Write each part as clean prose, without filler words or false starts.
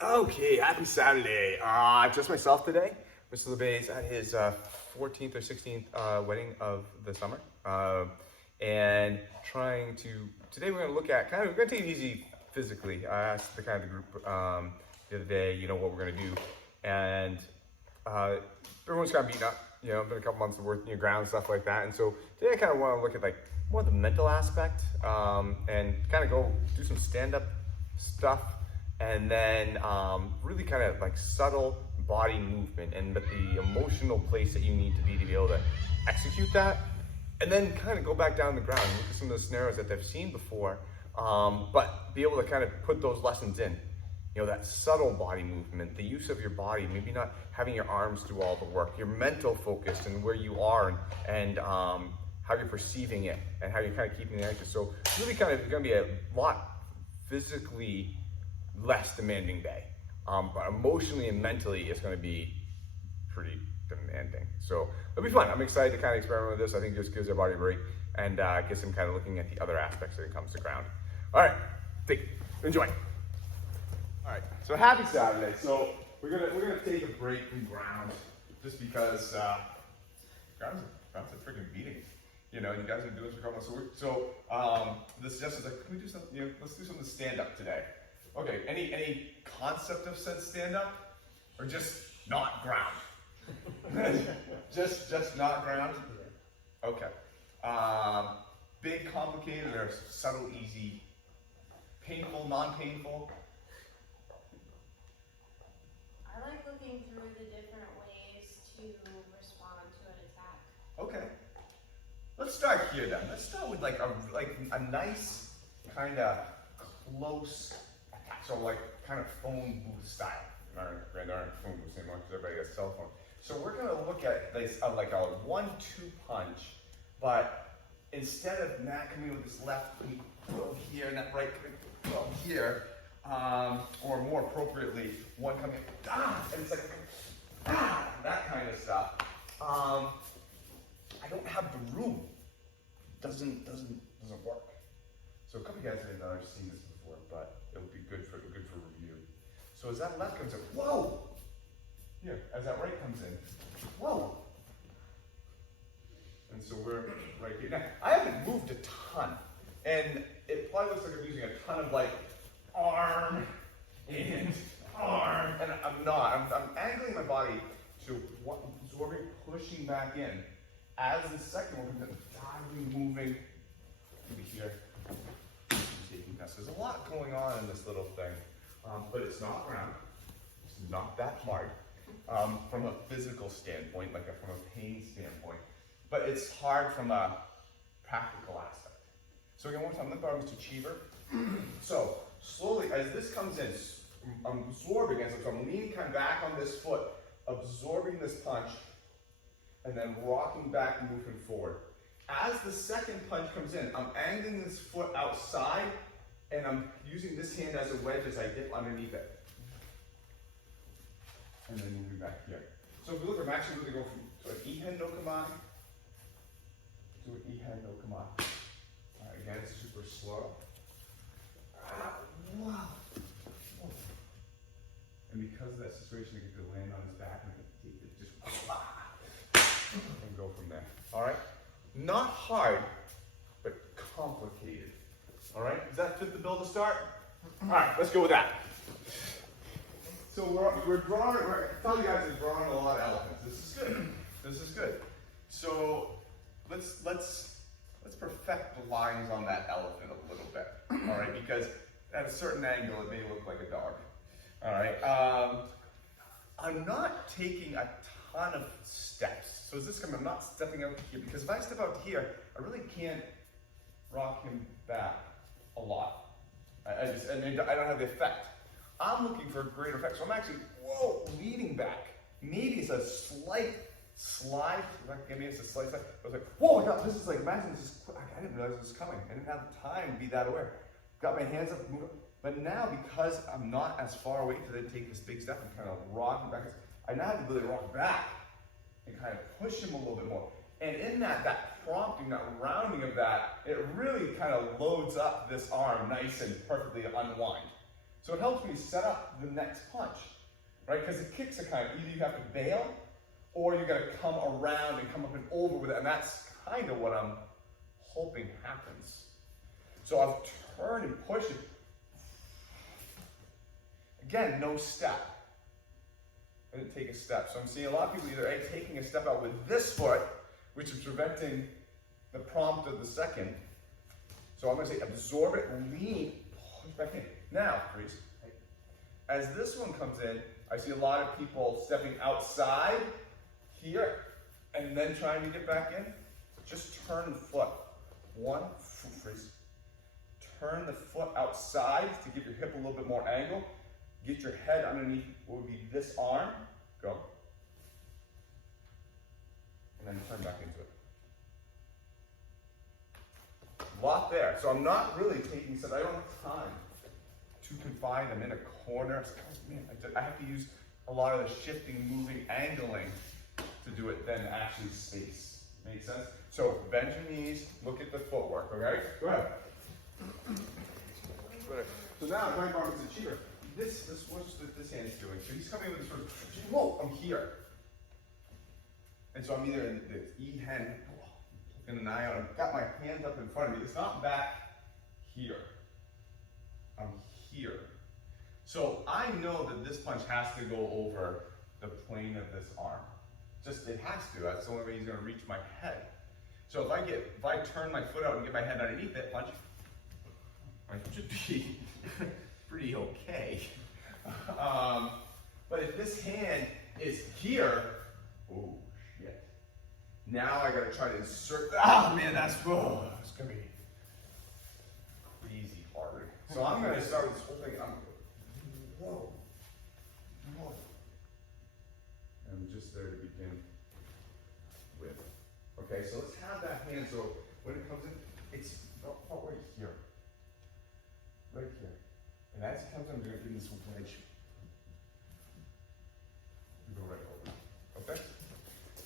Okay, happy Saturday. Just myself today. Mr. LeBay's at his 14th or 16th wedding of the summer. And today we're going to look at we're going to take it easy physically. I asked the group the other day, what we're going to do. And everyone's kind of beaten up, been a couple months of work in your ground, stuff like that. And so today I kind of want to look at more the mental aspect and kind of go do some stand-up stuff. And then really subtle body movement and the emotional place that you need to be able to execute that. And then kind of go back down the ground and look at some of the scenarios that they've seen before, but be able to kind of put those lessons in. That subtle body movement, the use of your body, maybe not having your arms do all the work, your mental focus and where you are and how you're perceiving it and how you're kind of keeping it anxious. So really going to be a lot physically less demanding day, but emotionally and mentally it's going to be pretty demanding. So it'll be fun. I'm excited to kind of experiment with this. I think it just gives our body a break and gets them kind of looking at the other aspects when it comes to ground. All right, enjoy. All right, so happy Saturday. So we're gonna take a break from ground just because ground's a freaking beating. You guys are doing this for a couple months. The suggestion is can we do something? Let's do something stand up today. Okay, any concept of said stand-up? Or just not ground? just not ground? Okay. Big, complicated, or subtle, easy? Painful, non-painful? I like looking through the different ways to respond to an attack. Okay. Let's start here then. Let's start with a nice kind of close. So kind of phone booth style. Our phone booths anymore because everybody has a cell phone. So we're going to look at this like a 1-2 punch, but instead of Matt coming with his left knee here and that right coming here, or more appropriately, one coming and it's that kind of stuff. I don't have the room. Doesn't work. So a couple of guys have never seen this before, but it would be good for review. So as that left comes in, whoa! Here, as that right comes in, whoa! And so we're right here. Now, I haven't moved a ton, and it probably looks like I'm using a ton of arm, and I'm not. I'm angling my body to absorbing, pushing back in. As the second one comes in, diving, moving, maybe here. There's a lot going on in this little thing, but it's not ground. It's not that hard from a physical standpoint, from a pain standpoint, but it's hard from a practical aspect. So again, one more time, limp arms to achiever. So slowly, as this comes in, I'm absorbing it. So I'm leaning kind of back on this foot, absorbing this punch, and then rocking back and moving forward. As the second punch comes in, I'm angling this foot outside, and I'm using this hand as a wedge as I dip underneath it. And then moving back here. So if you look, I'm actually going to go from an Ihan no Kamae to an Ihan no Kamae. All right, again, it's super slow. Wow. And because of that situation, I get to land on his back and and go from there. All right? Not hard, but complicated. All right, does that fit the bill to start? All right, let's go with that. So we're telling you guys we're drawing a lot of elephants. This is good. This is good. So let's perfect the lines on that elephant a little bit. All right, because at a certain angle it may look like a dog. All right. I'm not taking a ton of steps. So as this comes, I'm not stepping out here because if I step out here, I really can't rock him back a lot. I don't have the effect. I'm looking for a greater effect. So I'm actually, leaning back. Maybe it's a slight slide. Maybe it's a slight slide. I was like, whoa, God, this is imagine this is, I didn't realize this was coming. I didn't have the time to be that aware. Got my hands up, move up. But now, because I'm not as far away to then take this big step and kind of rock back, I now have to really rock back and kind of push him a little bit more. And in that prompting, that rounding of that, it really kind of loads up this arm nice and perfectly unwind. So it helps me set up the next punch, right? Because the kicks are kind of, either you have to bail, or you gotta come around and come up and over with it, and that's kind of what I'm hoping happens. So I've turned and pushed it. Again, no step. I didn't take a step. So I'm seeing a lot of people either A, taking a step out with this foot, which is preventing the prompt of the second. So I'm gonna say absorb it, lean, push back in. Now, freeze. As this one comes in, I see a lot of people stepping outside here and then trying to get back in. Just turn the foot. One, freeze. Turn the foot outside to give your hip a little bit more angle. Get your head underneath what would be this arm. Go. And then turn back into it. A lot there. So I'm not really taking steps. I don't have time to confine them in a corner. Man, I have to use a lot of the shifting, moving, angling to do it than actually space. Make sense? So bend your knees, look at the footwork, okay? Go ahead. So now Brian Barber's a cheater. What's this hand is doing? So he's coming with this sort of, whoa, I'm here. And so I'm either in the E hand, looking an eye out. I've got my hands up in front of me. It's not back here. I'm here. So I know that this punch has to go over the plane of this arm. Just, it has to. That's the only way he's going to reach my head. So if I turn my foot out and get my head underneath it, punch, I should be pretty okay. But if this hand is here, oh shit. Now I gotta try to insert, oh man, it's gonna be crazy hard. So I'm gonna start with this whole thing, whoa. I'm just there to begin with. Okay, so let's have that hand, so when it comes in, it's about right here. Right here. And as it comes in, I'm going to do this wedge. You go right over. Okay?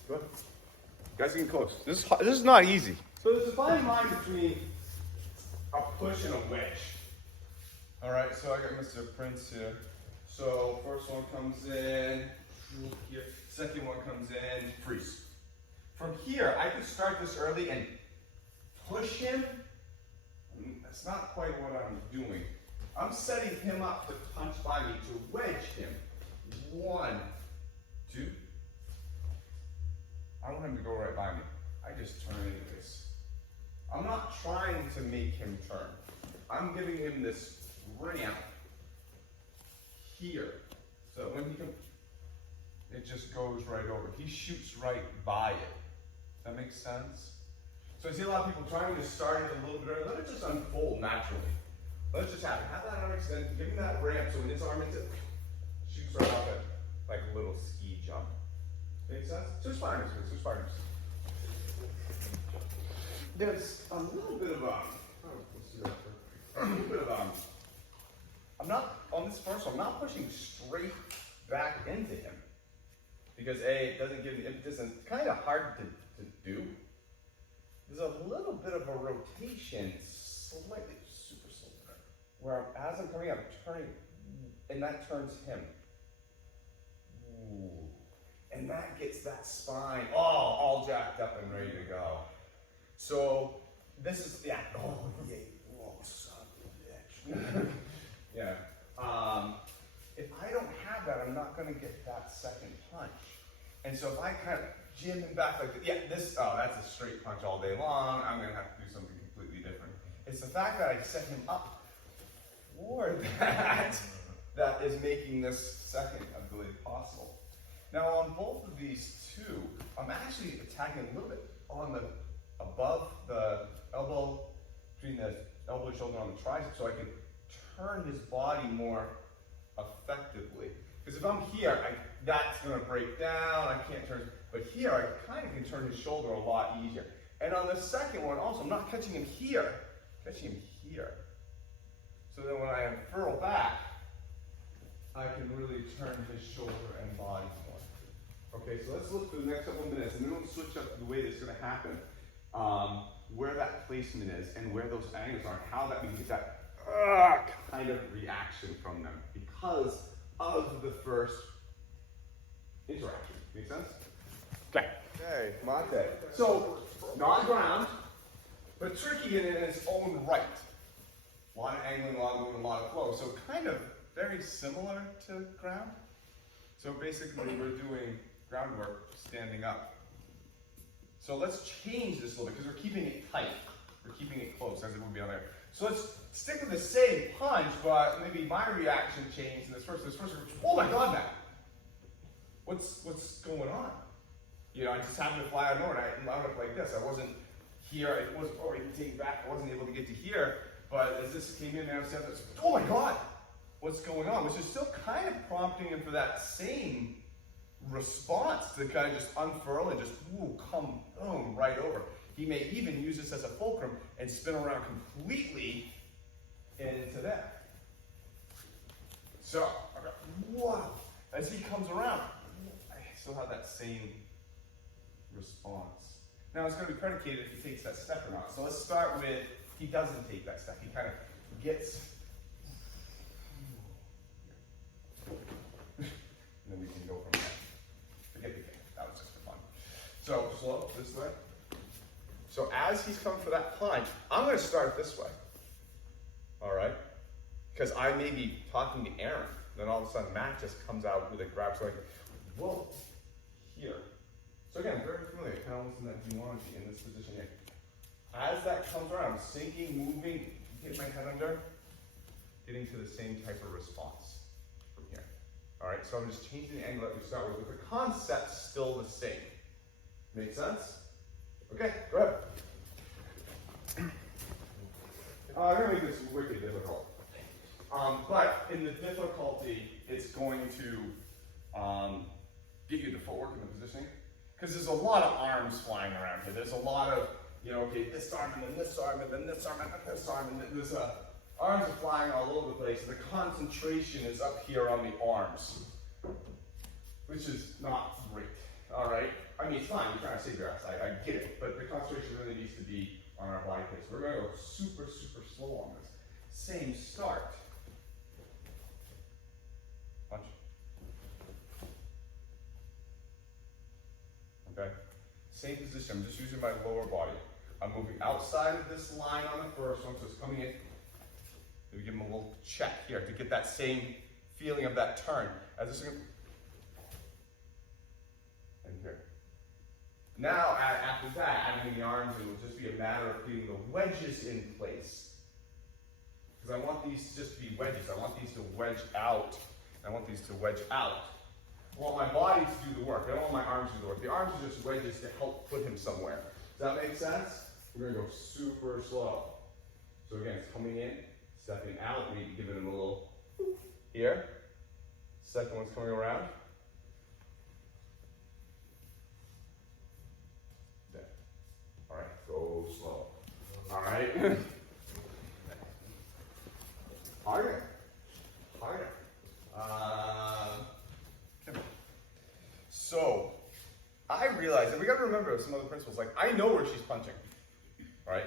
Good. You guys getting close. This is not easy. So there's a fine line between a push and a wedge. Alright, so I got Mr. Prince here. So first one comes in, here. Second one comes in, freeze. From here, I could start this early and push him. That's not quite what I'm doing. I'm setting him up to punch by me, to wedge him. 1, 2. I want him to go right by me. I just turn into this. I'm not trying to make him turn. I'm giving him this ramp here. So when he comes, it just goes right over. He shoots right by it. Does that make sense? So I see a lot of people trying to start it a little bit early. Let it just unfold naturally. Let it just happen. Have that arm extend. Give him that ramp so when his arm is it shoots right off it like a little ski jump. Make sense? Switch partners. Switch partners. There's a little bit of I'm not on this first one. I'm not pushing straight back into him because A, it doesn't give the impetus and it's kind of hard to do. There's a little bit of a rotation, slightly super slow, where as I'm coming out, I'm turning, and that turns him. Ooh. And that gets that spine all jacked up and ready to go. So this is, yeah, oh, yeah, whoa, son of a bitch. Yeah. If I don't have that, I'm not going to get that second punch. And so if I kind of jam him back like this, yeah, that's a straight punch all day long. I'm going to have to do something completely different. It's the fact that I set him up for that that is making this second ability possible. Now on both of these two, I'm actually attacking a little bit on the above the elbow, between the elbow and shoulder on the tricep, so I can turn his body more effectively. Because if I'm here, that's going to break down, I can't turn, but here I kind of can turn his shoulder a lot easier. And on the second one also, I'm not catching him here, I'm catching him here. So then when I unfurl back, I can really turn his shoulder and body more. Okay, so let's look for the next couple of minutes, and then we'll switch up the way this is going to happen, where that placement is, and where those angles are, and how that we can get that kind of reaction from them because of the first interaction. Make sense? Okay. Okay, mate. So, not ground, but tricky in its own right. A lot of angling, a lot of movement, a lot of flow. So kind of very similar to ground. So basically we're doing groundwork standing up. So let's change this a little bit because we're keeping it tight. We're keeping it close as it would be on there. So let's stick with the same punch, but maybe my reaction changed in this first, oh my God, Matt. What's going on? You know, I just happened to fly out of nowhere and I wound up like this. I wasn't here, I wasn't already taken back, I wasn't able to get to here, but as this came in now, oh my God, what's going on? Which is still kind of prompting him for that same response to kind of just unfurl and just come boom right over. He may even use this as a fulcrum and spin around completely into that. So, okay, wow. As he comes around, I still have that same response. Now it's going to be predicated if he takes that step or not. So let's start with, he doesn't take that step. He kind of gets, and then we can go from there. Forget the game, that was just for fun. So slow, this way. So as he's coming for that punch, I'm going to start this way. All right? Because I may be talking to Aaron, then all of a sudden Matt just comes out with a grab, so like, whoa, here. So again, very familiar, kind of almost in that Jumanji in this position here. As that comes around, I'm sinking, moving, get my head under, getting to the same type of response from here. All right, so I'm just changing the angle that we start with, but the concept's still the same. Make sense? Okay, go ahead. I'm gonna make this wicked difficult. But in the difficulty, it's going to get you the footwork and the positioning. Because there's a lot of arms flying around here. There's a lot of, you know, okay, this arm and then this arm and then this arm and then this arm, and then there's arms are flying all over the place. The concentration is up here on the arms, which is not great. All right. I mean, it's fine. You're trying to save your ass. I get it, but the concentration really needs to be on our body pace. We're going to go super, super slow on this. Same start. Punch. Okay. Same position. I'm just using my lower body. I'm moving outside of this line on the first one, so it's coming in. Maybe give him a little check here to get that same feeling of that turn. As this and here. Now, after that, adding the arms, it will just be a matter of getting the wedges in place. Because I want these to just be wedges. I want these to wedge out. I want these to wedge out. I want my body to do the work. I don't want my arms to do the work. The arms are just wedges to help put him somewhere. Does that make sense? We're going to go super slow. So again, it's coming in, stepping out, maybe giving him a little here. Second one's coming around. There. All right, go slow. All right. Harder. Harder. So, I realized, and we got to remember some other principles, like I know where she's punching, right?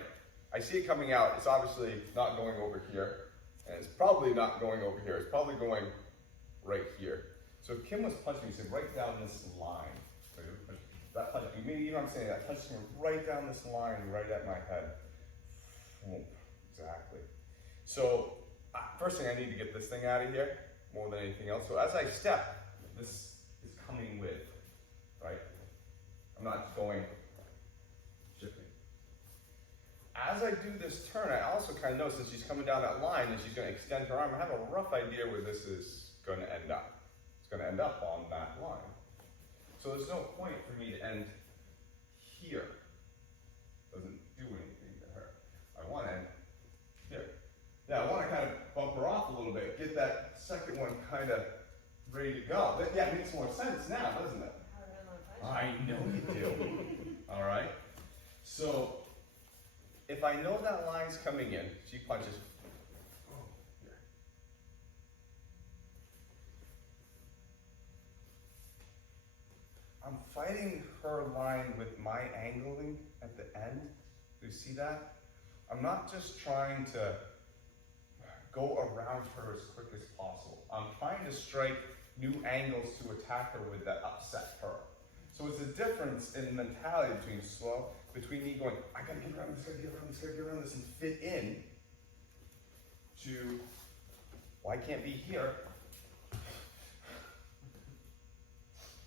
I see it coming out. It's obviously not going over here, and it's probably not going over here. It's probably going right here. So if Kim was punching, you said right down this line. That punch, you know what I'm saying? That punch me right down this line, right at my head. Exactly. So first thing, I need to get this thing out of here more than anything else. So as I step, this is coming with, right? I'm not just going shifting. As I do this turn, I also kind of notice that she's coming down that line and she's going to extend her arm. I have a rough idea where this is going to end up. It's going to end up on that line. So there's no point for me to end here. Doesn't do anything to her. I want to end here. Yeah, I want to kind of bump her off a little bit, get that second one kind of ready to go. But yeah, it makes more sense now, doesn't it? I know you do. All right. So if I know that line's coming in, she punches. Here. I'm fighting her line with my angling at the end. Do you see that? I'm not just trying to go around her as quick as possible. I'm trying to strike new angles to attack her with that upset her. So it's a difference in mentality between me going, I gotta get around this, gotta get around this, gotta get around this, and fit in, to, well, I can't be here.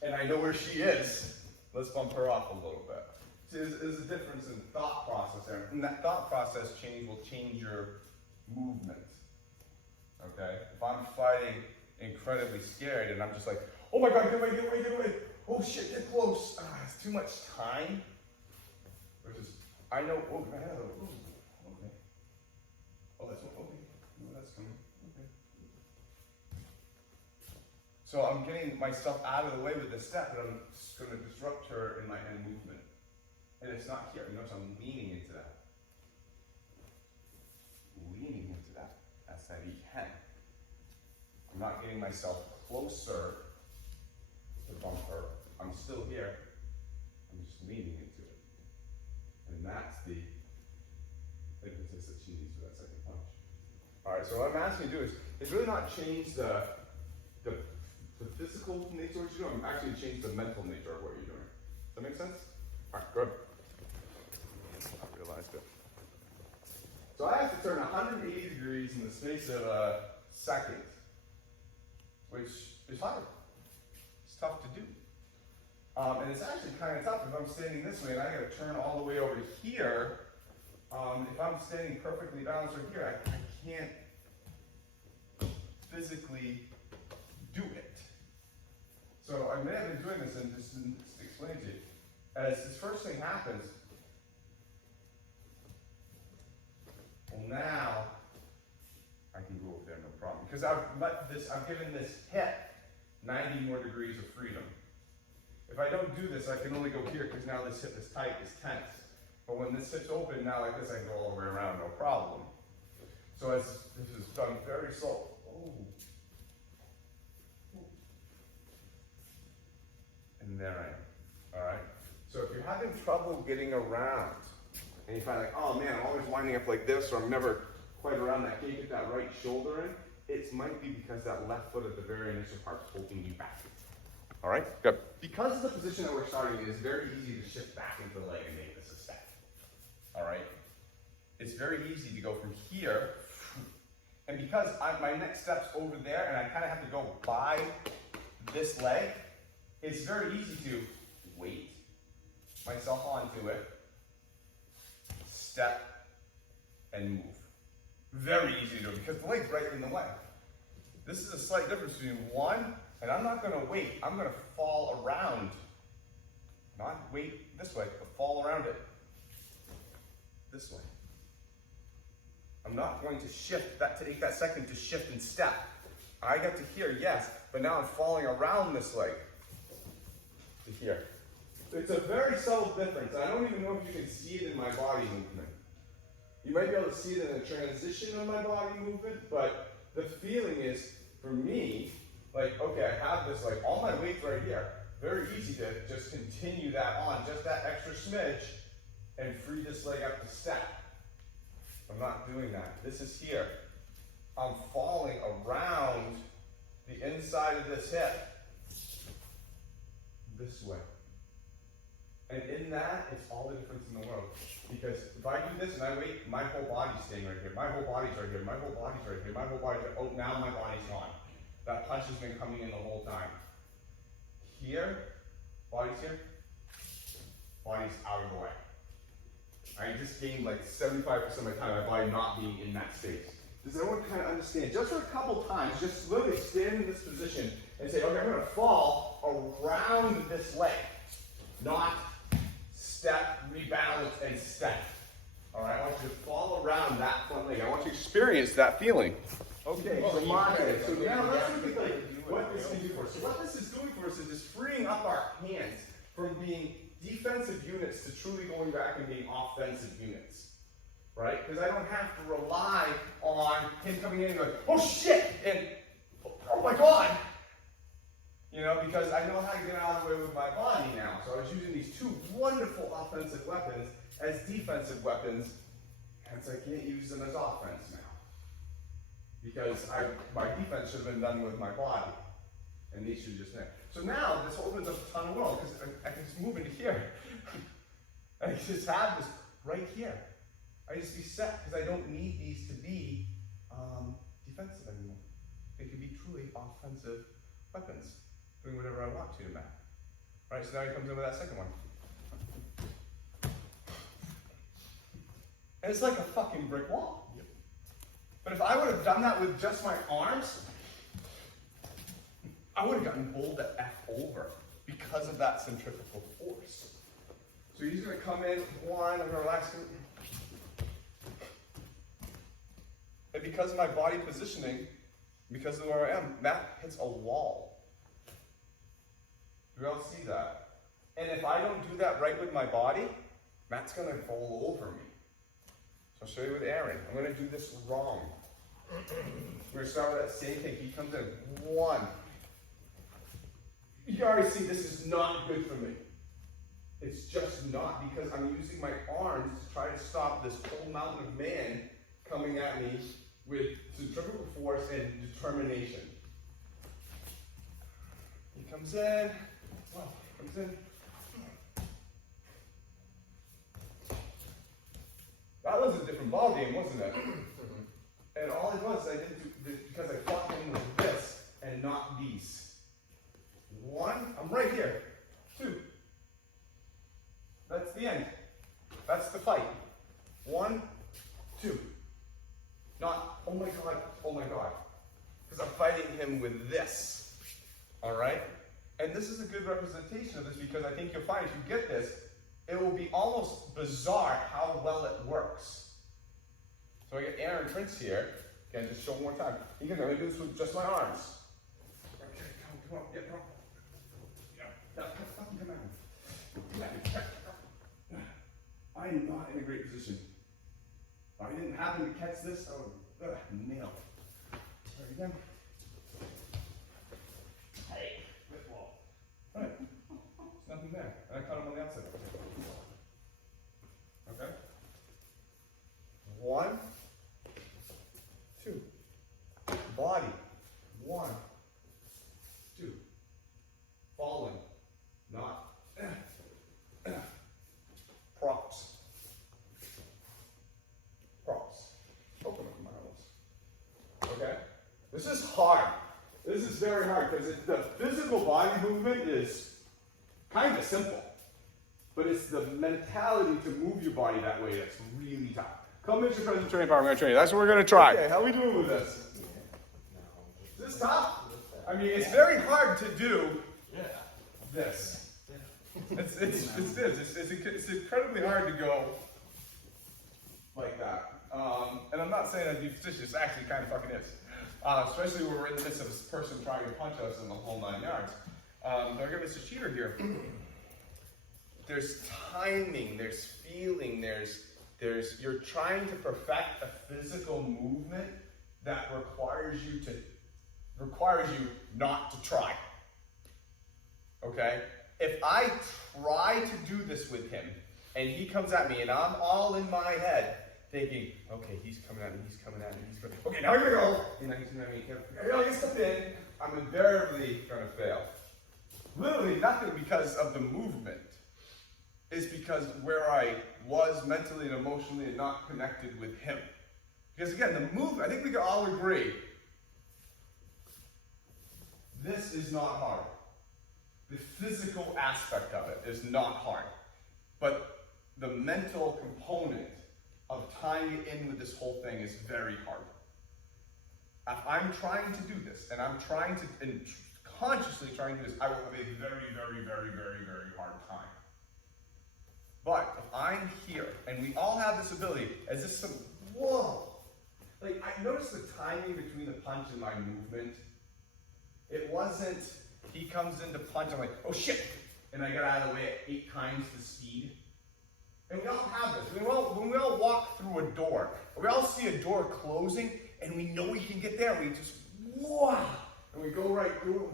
And I know where she is. Let's bump her off a little bit. See, there's a difference in thought process there. And that thought process change will change your movement. Okay? If I'm fighting incredibly scared and I'm just like, oh my god, get away, get away, get away. Oh shit, get close. It's too much time. Versus, I know, oh, okay. Oh, that's one, okay. No, that's coming. Okay. So I'm getting myself out of the way with this step, but I'm just going to disrupt her in my hand movement. And it's not here. Notice I'm leaning into that. Leaning into that. That's that E10. I'm not getting myself closer to bump her. I'm still here. I'm just leaning into it. And that's the impetus that she needs for that second punch. Alright, so what I'm asking you to do is really not change the physical nature of what you're doing. I'm actually change the mental nature of what you're doing. Does that make sense? Alright, good. I realized it. So I have to turn 180 degrees in the space of a second, which is hard. It's tough to do. And it's actually kind of tough if I'm standing this way and I got to turn all the way over here. If I'm standing perfectly balanced right here, I can't physically do it. So I may have been doing this and just explain to you. As this first thing happens, well now I can go over there no problem. Because I've given this hip 90 more degrees of freedom. If I don't do this, I can only go here because now this hip is tight, it's tense. But when this hip's open, now like this, I can go all the way around, no problem. So as this is done very slow. Oh. And there I am, all right? So if you're having trouble getting around, and you find like, oh man, I'm always winding up like this, or I'm never quite around that, can't get that right shoulder in, it might be because that left foot at the very initial part is holding you back. All right, good. Because of the position that we're starting in, it's very easy to shift back into the leg and make this a step. All right? It's very easy to go from here, and because my next step's over there, and I kind of have to go by this leg, it's very easy to weight myself onto it, step, and move. Very easy to do because the leg's right in the way. This is a slight difference between one, and I'm not going to wait. I'm going to fall around. Not wait this way, but fall around it. This way. I'm not going to shift, to take that second to shift and step. I got to here, yes, but now I'm falling around this leg to here. It's a very subtle difference. I don't even know if you can see it in my body movement. You might be able to see it in the transition of my body movement, but the feeling is, for me, like, okay, I have this, like, all my weight's right here. Very easy to just continue that on, just that extra smidge, and free this leg up to step. I'm not doing that. This is here. I'm falling around the inside of this hip this way. And in that, it's all the difference in the world. Because if I do this and I wait, my whole body's staying right here. My whole body's right here. My whole body's right here. My whole body's right here. Oh, now my body's gone. That punch has been coming in the whole time. Here, body's here. Body's out of the way. I just gained like 75% of my time, my body not being in that space. Does everyone kind of understand? Just for a couple times, just literally stand in this position and say, okay, I'm going to fall around this leg. Not step, rebalance, and step. All right, I want you to fall around that front leg. I want you to experience that feeling. Okay, so so now let's look at like what this can do for us. So what this is doing for us is just freeing up our hands from being defensive units to truly going back and being offensive units. Right? Because I don't have to rely on him coming in and going, oh shit, and oh my god. You know, because I know how to get out of the way with my body now. So I was using these two wonderful offensive weapons as defensive weapons, and so I can't use them as offense now. because my defense should have been done with my body, and these should just there. So now this opens up a ton of world because I can just move into here. I can just have this right here. I just be set because I don't need these to be defensive anymore. They can be truly offensive weapons, doing whatever I want to Matt. All right, so now he comes in with that second one. And it's like a fucking brick wall. Yep. But if I would have done that with just my arms, I would have gotten bowled the F over because of that centrifugal force. So he's going to come in, one, I'm going to relax him. And because of my body positioning, because of where I am, Matt hits a wall. Do you all see that? And if I don't do that right with my body, Matt's going to fall over me. So I'll show you with Aaron. I'm going to do this wrong. We're going to start with that same thing. He comes in, one. You already see this is not good for me. It's just not, because I'm using my arms to try to stop this whole mountain of man coming at me with centrifugal force and determination. He comes in, comes in. That was a different ball game, wasn't it? And all it was, I did this because I fought him with this and not these. One, I'm right here. Two. That's the end. That's the fight. One, two. Not, oh my God, oh my God. Because I'm fighting him with this. All right? And this is a good representation of this because I think you'll find if you get this, it will be almost bizarre how well it works. So I get Aaron Prince here. Again, just show one more time. You can only do this with just my arms. Okay, come on, yeah, come on. Yeah, come on. I am not in a great position. If I didn't happen to catch this, I would nail it. Try it again. Hey, with wall. All right. There's nothing there. And I caught him on the outside. Okay? One, two. Body. One, two. Falling. Not. Props. Props. Open up my arms. Okay? This is hard. This is very hard because the physical body movement is kind of simple. But it's the mentality to move your body that way that's really tough. Come into present training power. I'm going to train you. That's what we're going to try. Okay, how are we doing with this? Is this tough? I mean, it's very hard to do this. It's incredibly hard to go like that. And I'm not saying that the position is actually kind of fucking is. Especially when we're in the midst of this person trying to punch us in the whole 9 yards. Don't get Mr. Cheater here. There's timing, there's feeling, there's you're trying to perfect a physical movement that requires you not to try. Okay? If I try to do this with him, and he comes at me, and I'm all in my head, thinking, okay, he's coming at me, okay, now I'm gonna go. And then he's coming at me, I get stuff in, I'm invariably gonna fail. Literally nothing because of the movement. Is because where I was mentally and emotionally and not connected with him. Because again, the movement, I think we can all agree, this is not hard. The physical aspect of it is not hard. But the mental component of tying it in with this whole thing is very hard. If I'm trying to do this, and I'm trying to, and consciously trying to do this, I will have a very, very, very, very, very hard time. But if I'm here, and we all have this ability, as this some, whoa! Like, I noticed the timing between the punch and my movement. It wasn't, he comes in to punch, I'm like, oh shit! And I get out of the way at 8 times the speed. And we all have this. When we all walk through a door, we all see a door closing, and we know we can get there, we just, whoa! And we go right through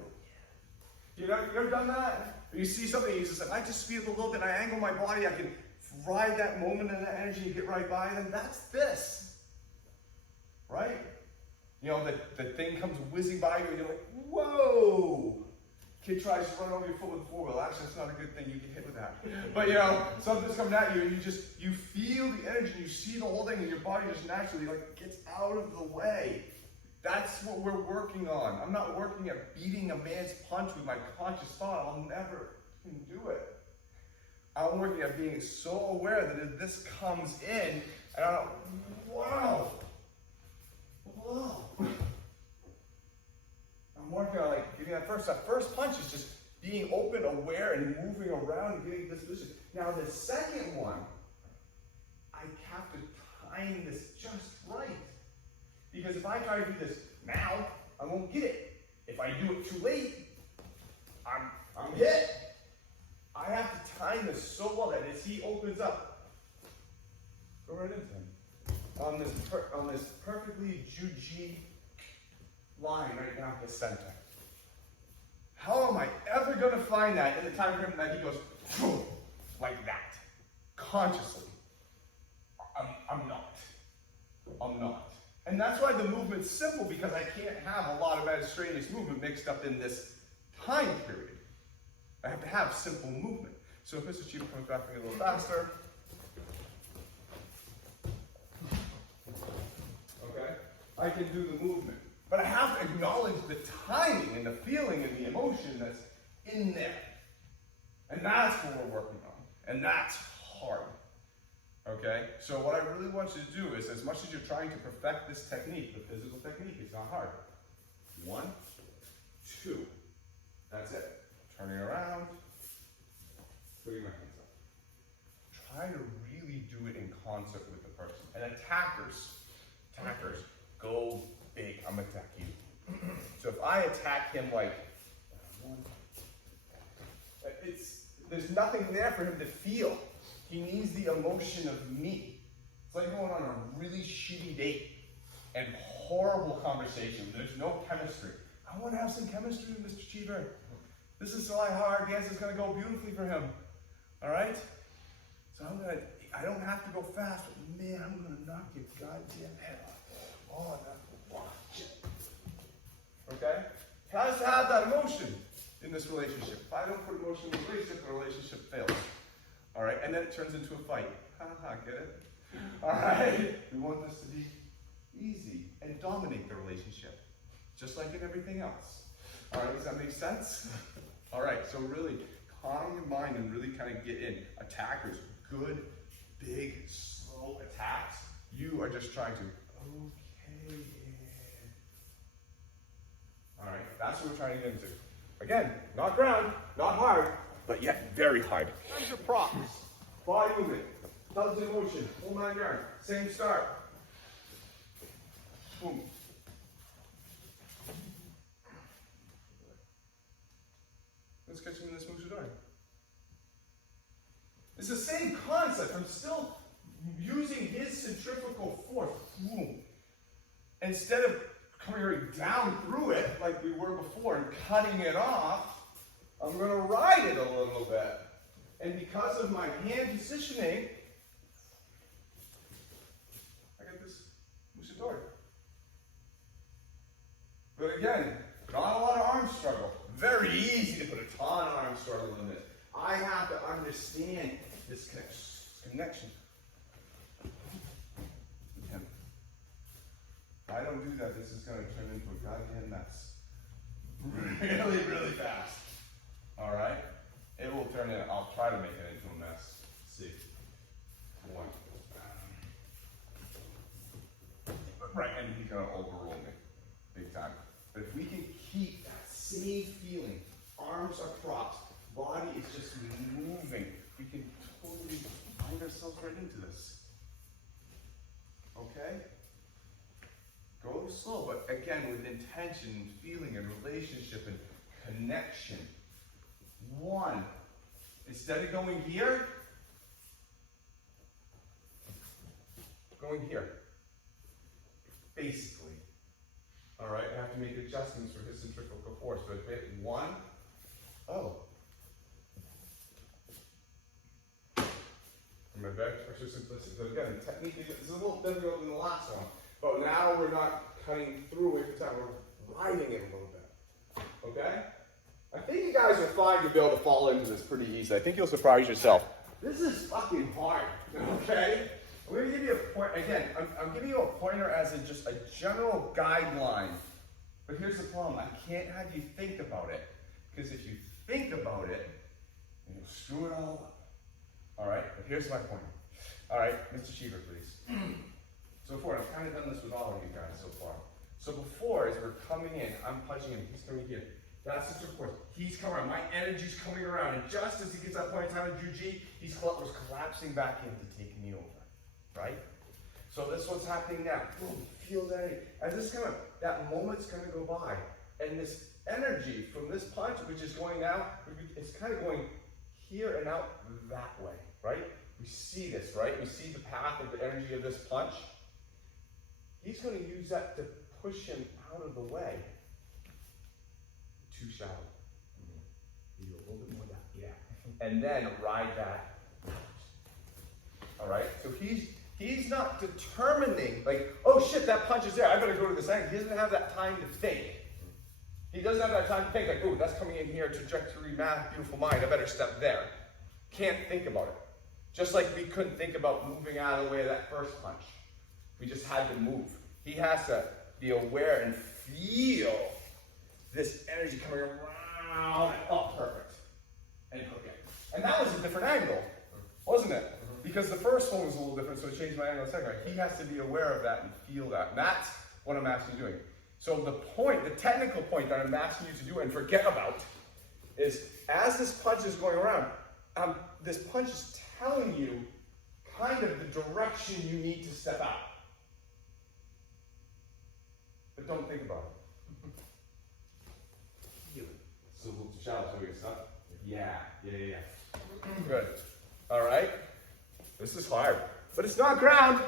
it. You ever done that? You see something, you just like, I just speed up a little bit, I angle my body, I can ride that moment and that energy and get right by them. That's this. Right? You know, the thing comes whizzing by you and you're like, whoa! Kid tries to run over your foot with a 4-wheel. Actually, that's not a good thing. You get hit with that. But you know, something's coming at you and you feel the energy and you see the whole thing and your body just naturally like gets out of the way. That's what we're working on. I'm not working at beating a man's punch with my conscious thought. I'll never do it. I'm working at being so aware that if this comes in, and I'm, wow, whoa. I'm working on like getting that first punch is just being open, aware, and moving around and getting this position. Now the second one, I have to time this just right. Because if I try to do this now, I won't get it. If I do it too late, I'm hit. I have to time this so well that as he opens up, go right into him. On this perfectly juji line right now in the center. How am I ever going to find that in the time frame that he goes like that, consciously? I'm not. I'm not. And that's why the movement's simple, because I can't have a lot of extraneous movement mixed up in this time period. I have to have simple movement. So if Mr. Chiba comes back to me a little faster, okay, I can do the movement. But I have to acknowledge the timing and the feeling and the emotion that's in there. And that's what we're working on. And that's hard. Okay? So what I really want you to do is, as much as you're trying to perfect this technique, the physical technique, it's not hard. 1, 2. That's it. Turning around, putting my hands up. Try to really do it in concert with the person. And attackers, go big. I'm gonna attack you. So if I attack him like, there's nothing there for him to feel. He needs the emotion of me. It's like going on a really shitty date and horrible conversation. There's no chemistry. I want to have some chemistry with Mr. Cheever. This is so hard. Yes, it's going to go beautifully for him. All right? So I don't have to go fast, but man, I'm going to knock your goddamn head off. Oh, watch it. Okay? Has to have that emotion in this relationship. If I don't put emotion in the relationship fails. All right? And then it turns into a fight. Haha, get it? All right? We want this to be easy and dominate the relationship, just like in everything else. All right, does that make sense? All right, so really calm your mind and really kind of get in. Attackers, good, big, slow attacks. You are just trying to, okay. All right, that's what we're trying to get into. Again, not ground, not hard, but yet very hard. Here's your props. Body movement, thumbs in motion, full 9 yards. Same start. Boom. Let's catch him in this Mushidori. It's the same concept. I'm still using his centrifugal force. Boom. Instead of coming right down through it like we were before and cutting it off, I'm going to ride it a little bit. And because of my hand positioning, I got this Mushidori. But again, not a lot of arm struggle. Very easy to put a ton of arm struggle in this. I have to understand this connection. If I don't do that, this is going to turn into a goddamn mess. Really, really fast. All right? It will turn in, I'll try to make it into a mess. Let's see. 1. Right, and he's going to overrule me. Big time. But if we can keep that same feeling, arms are props, body is just moving, we can totally find ourselves right into this. Okay? Go slow, but again with intention, feeling, and relationship, and connection. 1. Instead of going here, going here. Basically. All right, I have to make adjustments for his centrifugal force. So I hit 1. Oh. And my back pressure simplicity. So again, the technique is a little different than the last one, but now we're not cutting through it every time, we're riding it a little bit. Okay? I think you guys will find you'll be able to fall into this pretty easy. I think you'll surprise yourself. This is fucking hard, okay? I'm gonna give you a point, again, I'm giving you a pointer as just a general guideline. But here's the problem, I can't have you think about it. Because if you think about it, you'll screw it all up. All right, but here's my point. All right, Mr. Cheever, please. So before, I've kind of done this with all of you guys so far. So before, as we're coming in, I'm punching in, he's coming in. That's just of course. He's coming around, my energy's coming around, and just as he gets that point in time in Juji, he's was collapsing back in to take me over, right? So that's what's happening now. Boom, feel that energy. As this kind of, that moment's gonna go by, and this energy from this punch, which is going now, it's kind of going here and out that way, right? We see this, right? We see the path of the energy of this punch. He's going to use that to push him out of the way. Too shallow. You do a little bit more of that, yeah. And then ride that. All right? So he's not determining, like, oh shit, that punch is there. I better go to this angle. He doesn't have that time to think. He doesn't have that time to think, like, oh, that's coming in here, trajectory, math, beautiful mind, I better step there. Can't think about it. Just like we couldn't think about moving out of the way of that first punch. We just had to move. He has to be aware and feel this energy coming around. Oh, perfect. And hook it. And that was a different angle, wasn't it? Because the first one was a little different, so it changed my angle the second way. He has to be aware of that and feel that. And that's what I'm asking you doing. So the point, the technical point that I'm asking you to do and forget about is as this punch is going around, this punch is telling you kind of the direction you need to step out. But don't think about it. So a little too shallow, so we can stop. Yeah. Good. All right. This is hard, but it's not ground.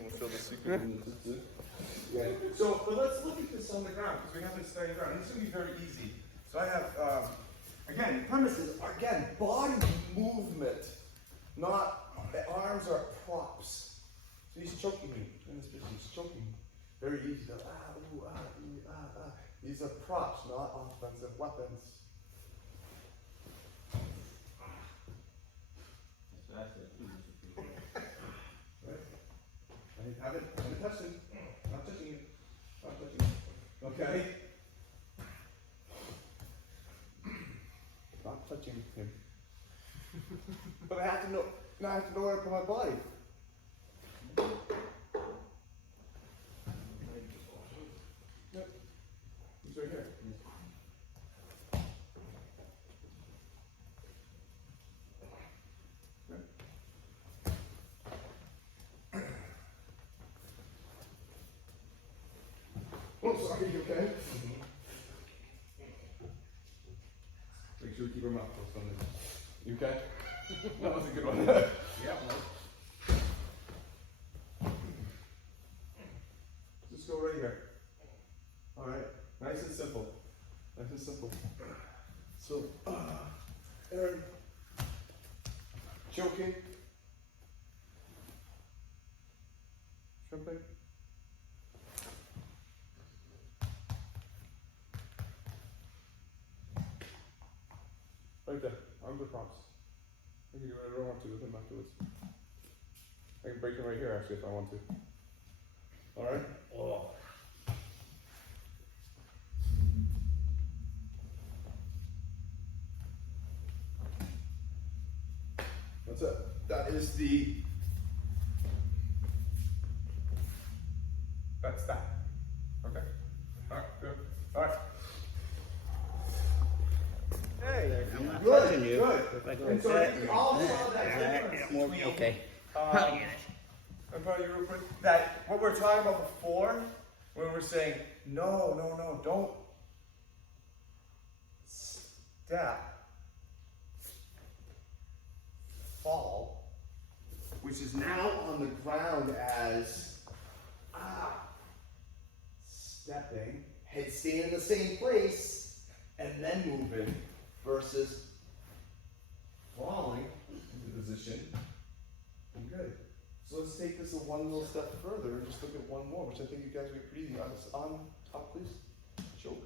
We'll feel the secret. Yeah. So, but let's look at this on the ground because we haven't studied ground. This is going to be very easy. So I have, again, the premise is, again, body movement, not, the arms are props. So he's choking me in this position. He's choking me. Very easy to, These are props, not offensive weapons. Right. I haven't touched him. Not touching you. Not touching you. Okay? Not touching him. But I have to know. Now I have to know where I put my body. Yep. He's right here. Oh, sorry, you okay? Make sure we keep our mouth closed on this. You okay? That was a good one. Yeah. Just go right here. Alright, nice and simple. Nice and simple. So, Aaron, choking. Jumping. Right there, arms are props. I can do whatever I want to with him afterwards. I can break him right here actually if I want to. Alright? Oh. That's it. That is the. That's that. Okay. Alright, good. Alright. Hey, good. And so I think we all saw that difference between, okay. I'm probably real quick, that what we were talking about before, when we were saying, no, don't step, fall, which is now on the ground as stepping, head staying in the same place, and then moving, versus falling into position. Good. So let's take this one little step further and just look at one more, which I think you guys will be pretty easy. On top, please. Choke.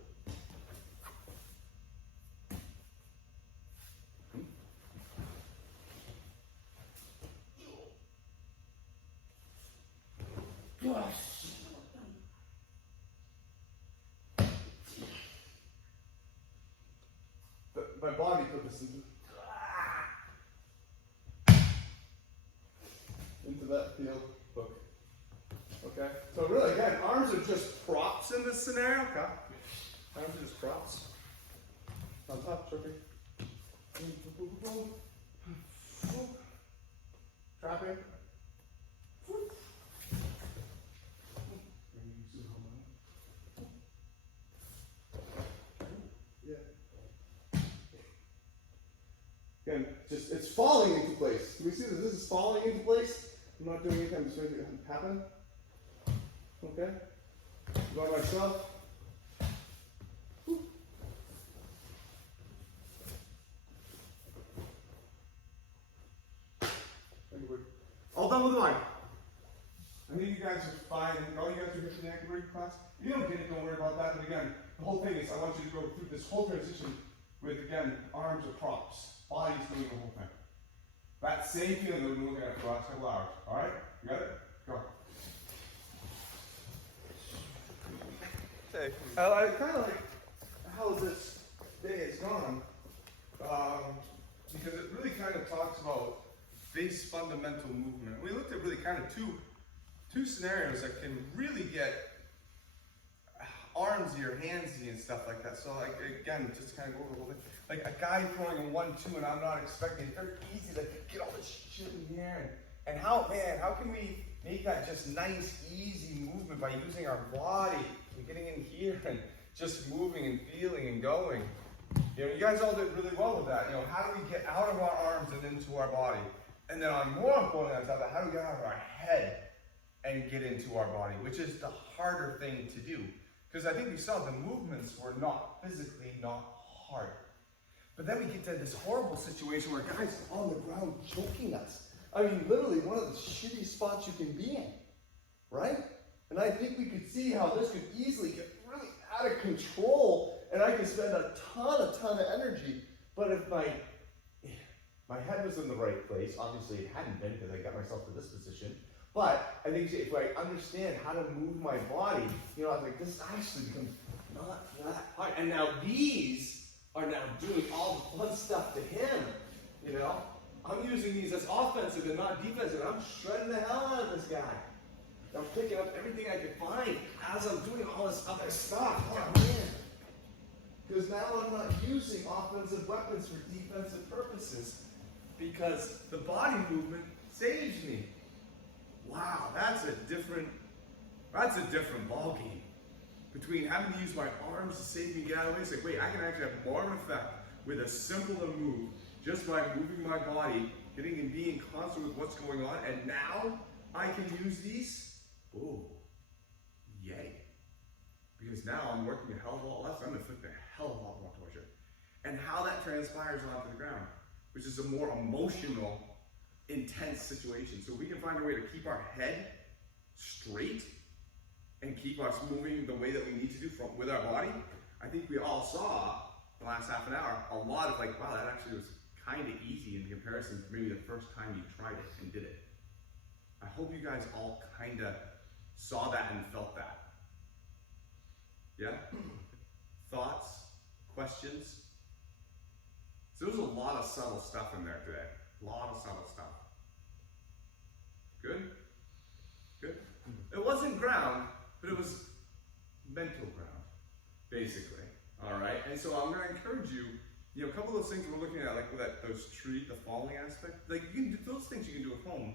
My body put this into that field hook. Okay? So really, again, arms are just props in this scenario. Okay? Arms are just props. On top, tripping. Trapping. Again, just it's falling into place. Can we see that this is falling into place? I'm not doing anything, I'm just making it happen. Okay? By myself. All done with the line. I think you guys are fine. All you guys are here for the ankle break class. If you don't get it, don't worry about that. But again, the whole thing is I want you to go through this whole transition with, again, arms are props. Body's doing the whole thing. That same feeling that we've been looking at for the last couple hours. Alright? You got it? Go. Okay. I kind of like how this day has gone. Because it really kind of talks about base fundamental movement. We looked at really kind of two scenarios that can really get armsy or handsy and stuff like that. So like again, just kind of go over a little bit. Like a guy throwing a 1-2 and I'm not expecting it. Very easy to get all this shit in here. And how can we make that just nice, easy movement by using our body and getting in here and just moving and feeling and going. You know, you guys all did really well with that. You know, how do we get out of our arms and into our body? And then on more importantly on top of that, how do we get out of our head and get into our body, which is the harder thing to do. Because I think we saw the movements were not physically not hard. But then we get to this horrible situation where guys are on the ground choking us. I mean, literally one of the shitty spots you can be in, right? And I think we could see how this could easily get really out of control, and I could spend a ton of energy. But if my head was in the right place, obviously it hadn't been because I got myself to this position. But I think if I understand how to move my body, you know, I think this actually becomes not that hard. And now these are now doing all the fun stuff to him, you know? I'm using these as offensive and not defensive. I'm shredding the hell out of this guy. I'm picking up everything I can find as I'm doing all this other stuff. Oh, man. Because now I'm not using offensive weapons for defensive purposes because the body movement saves me. Wow, that's a different ballgame. Between having to use my arms to save me, get out of the way, it's like, wait, I can actually have more of an effect with a simpler move just by moving my body, getting and being constant with what's going on, and now I can use these. Oh, yay. Because now I'm working a hell of a lot less, I'm inflicting a hell of a lot more torture. And how that transpires onto the ground, which is a more emotional, intense situation. So we can find a way to keep our head straight and keep us moving the way that we need to do with our body. I think we all saw the last half an hour a lot of like, wow, that actually was kind of easy in comparison to maybe the first time you tried it and did it. I hope you guys all kind of saw that and felt that. Yeah? Thoughts? Questions? So there was a lot of subtle stuff in there today. A lot of subtle stuff. Good? Good? It wasn't ground, but it was mental ground, basically. All right? And so I'm going to encourage you, you know, a couple of those things we're looking at, like those the falling aspect, like you can do those things you can do at home,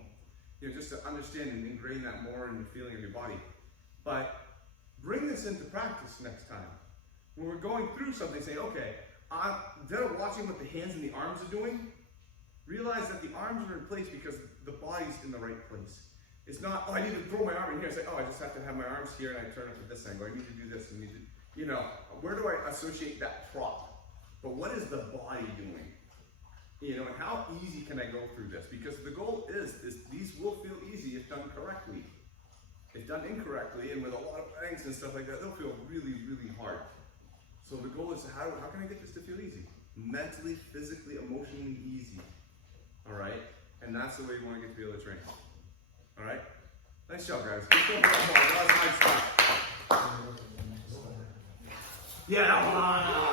you know, just to understand and ingrain that more in the feeling of your body. But bring this into practice next time. When we're going through something, say, okay, instead of watching what the hands and the arms are doing, realize that the arms are in place because the body's in the right place. It's not, oh, I need to throw my arm in here. It's like, oh, I just have to have my arms here and I turn it to this angle. I need to do this and need to, you know, where do I associate that prop? But what is the body doing? You know, and how easy can I go through this? Because the goal is these will feel easy if done correctly. If done incorrectly and with a lot of bangs and stuff like that, they'll feel really, really hard. So the goal is how can I get this to feel easy? Mentally, physically, emotionally easy. All right? And that's the way you want to get to be able to train. All right? Nice job, guys. Good job. That was nice stuff. Yeah,